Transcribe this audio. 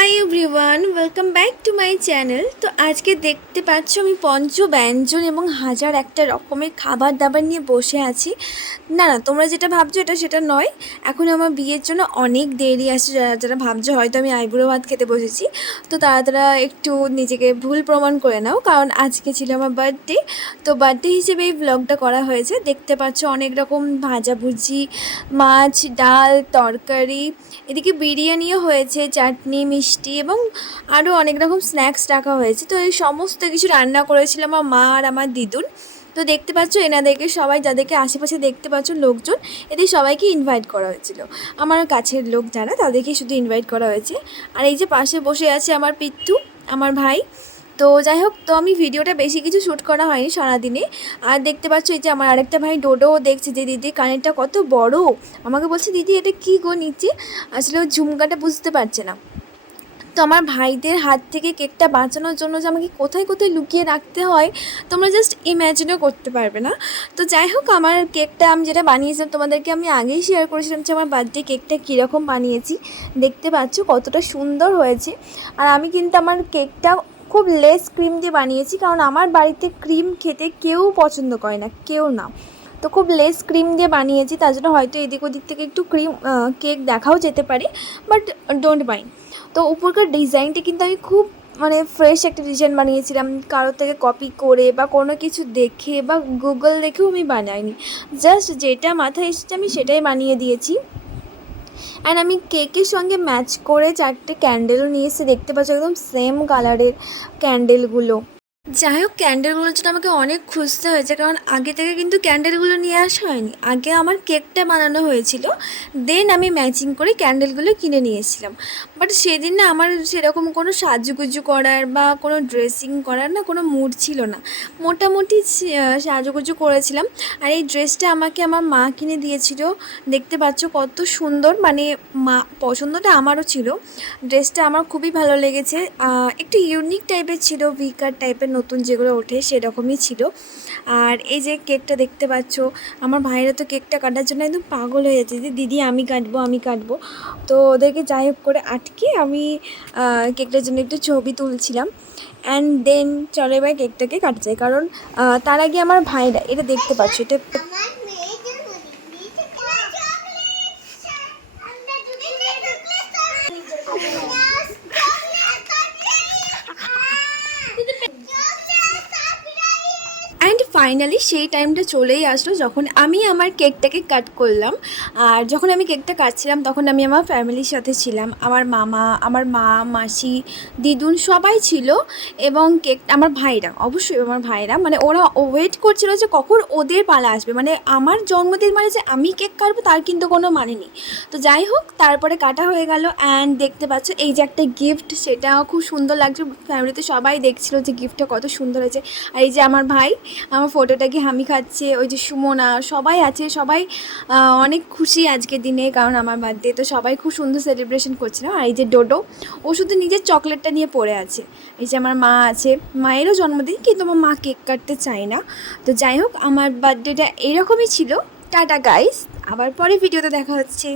Hi everyone, welcome back to my channel. তো আজকে দেখতে পাচ্ছ আমি পঞ্চব্যঞ্জন এবং হাজার একটা রকমের খাবার দাবার নিয়ে বসে আছি। না না, তোমরা যেটা ভাবছো এটা সেটা নয়। এখন আমার বিয়ের জন্য অনেক দেরি আছে। যারা যারা ভাবছো হয়তো আমি আইবুড়ো ভাত খেতে বসেছি, তো তারা একটু নিজেকে ভুল প্রমাণ করে নাও, কারণ আজকে ছিল আমার বার্থডে। তো বার্থডে হিসেবে এই ব্লগটা করা হয়েছে। দেখতে পাচ্ছ অনেক রকম ভাজাভুজি, মাছ, ডাল, তরকারি, এদিকে বিরিয়ানিও হয়েছে, চাটনি, মিষ্টি এবং আরও অনেক রকম স্ন্যাক্স রাখা হয়েছে। তো এই সমস্ত কিছু রান্না করেছিল আমার মা আর আমার দিদুন। তো দেখতে পাচ্ছ এনাদেরকে সবাই, যাদেরকে আশেপাশে দেখতে পাচ্ছ লোকজন, এদের সবাইকে ইনভাইট করা হয়েছিল। আমার কাছের লোক যারা, তাদেরকে শুধু ইনভাইট করা হয়েছে। আর এই যে পাশে বসে আছে আমার পিত্তু, আমার ভাই। তো যাই হোক, তো আমি ভিডিওটা বেশি কিছু শ্যুট করা হয়নি সারাদিনে। আর দেখতে পাচ্ছ এই যে আমার আরেকটা ভাই ডোডোও দেখছে যে দিদির কানেরটা কত বড়। আমাকে বলছে, দিদি এটা কী গো নিচে? আসলে ও ঝুমকাটা বুঝতে পারছে না। তো আমার ভাইদের হাত থেকে কেকটা বাঁচানোর জন্য যে আমাকে কোথায় কোথায় লুকিয়ে রাখতে হয়, তোমরা জাস্ট ইম্যাজিনও করতে পারবে না। তো যাই হোক, আমার কেকটা আমি যেটা বানিয়েছিলাম তোমাদেরকে আমি আগেই শেয়ার করেছিলাম যে আমার বার্থডে কেকটা কীরকম বানিয়েছি। দেখতে পাচ্ছ কতটা সুন্দর হয়েছে। আর আমি কিন্তু আমার কেকটা খুব লেস ক্রিম দিয়ে বানিয়েছি, কারণ আমার বাড়িতে ক্রিম খেতে কেউ পছন্দ করে না, কেউ না। তো খুব লেস ক্রিম দিয়ে বানিয়েছি, তার জন্য হয়তো এদিক ওদিক থেকে একটু ক্রিম কেক দেখাও যেতে পারে, বাট ডোন্ট মাইন্ড। তো উপরকার ডিজাইনটা কিন্তু আমি খুব ফ্রেশ একটা ডিজাইন বানিয়েছিলাম, কারোর থেকে কপি করে বা কোনো কিছু দেখে বা গুগল দেখেও আমি বানাইনি। জাস্ট যেটা মাথায় এসেছে আমি সেটাই বানিয়ে দিয়েছি। অ্যান্ড আমি কেকের সঙ্গে ম্যাচ করে 4টে ক্যান্ডেলও নিয়ে এসে, দেখতে পাচ্ছ একদম সেম কালারের ক্যান্ডেলগুলো। যাই হোক, ক্যান্ডেলগুলোর জন্য আমাকে অনেক খুঁজতে হয়েছে, কারণ আগে থেকে কিন্তু ক্যান্ডেলগুলো নিয়ে আসা হয়নি। আগে আমার কেকটা বানানো হয়েছিল, দেন আমি ম্যাচিং করে ক্যান্ডেলগুলো কিনে নিয়ে এসেছিলাম। বাট সেদিন না আমার সেরকম কোনো সাজুগুজু করার বা কোনো ড্রেসিং করার না কোনো মুড ছিল না। মোটামুটি সাজুগুজু করেছিলাম। আর এই ড্রেসটা আমাকে আমার মা কিনে দিয়েছিল। দেখতে পাচ্ছ কত সুন্দর, মা পছন্দটা আমারও ছিল। ড্রেসটা আমার খুবই ভালো লেগেছে। একটু ইউনিক টাইপের ছিল, ভিকার টাইপের নতুন যেগুলো ওঠে সেরকমই ছিল। আর এই যে কেকটা দেখতে পাচ্ছ, আমার ভাইরা তো কেকটা কাটার জন্য একদম পাগল হয়ে যাচ্ছে যে দিদি আমি কাটবো আমি কাটবো। তো ওদেরকে যাই হোক করে আটকে আমি কেকটার জন্য একটু ছবি তুলছিলাম। অ্যান্ড দেন চলো এবার কেকটাকে কাটা যায়, কারণ তার আগে আমার ভাইরা, এটা দেখতে পাচ্ছ, এটা অ্যান্ড ফাইনালি সেই টাইমটা চলেই আসলো যখন আমি আমার কেকটাকে কাট করলাম। আর যখন আমি কেকটা কাটছিলাম তখন আমি আমার ফ্যামিলির সাথে ছিলাম। আমার মামা, আমার মা, মাসি, দিদুন সবাই ছিল। এবং কেক আমার ভাইরা, অবশ্যই আমার ভাইরা, ওরা ওয়েট করছিল যে কখন ওদের পালা আসবে। আমার জন্মদিন যে আমি কেক কাটবো তার কিন্তু কোনো মানে নেই। তো যাই হোক, তারপরে কাটা হয়ে গেল। অ্যান্ড দেখতে পাচ্ছ এই যে একটা গিফট, সেটা খুব সুন্দর লাগছে। ফ্যামিলিতে সবাই দেখছিল যে গিফটটা কত সুন্দর হয়েছে। আর এই যে আমার ভাই আমার ফটোটাকে হামি খাচ্ছে, ওই যে সুমনা, সবাই আছে। সবাই অনেক খুশি আজকের দিনে, কারণ আমার বার্থডে। তো সবাই খুব সুন্দর সেলিব্রেশন করছিলাম। আর এই যে ডোডো, ও শুধু নিজের চকলেটটা নিয়ে পড়ে আছে। এই যে আমার মা আছে, মায়েরও জন্মদিন, কিন্তু আমার মা কেক কাটতে চায় না। তো যাই হোক, আমার বার্থডেটা এরকমই ছিল। টাটা গাইস, আবার পরে ভিডিওতে দেখা হচ্ছে।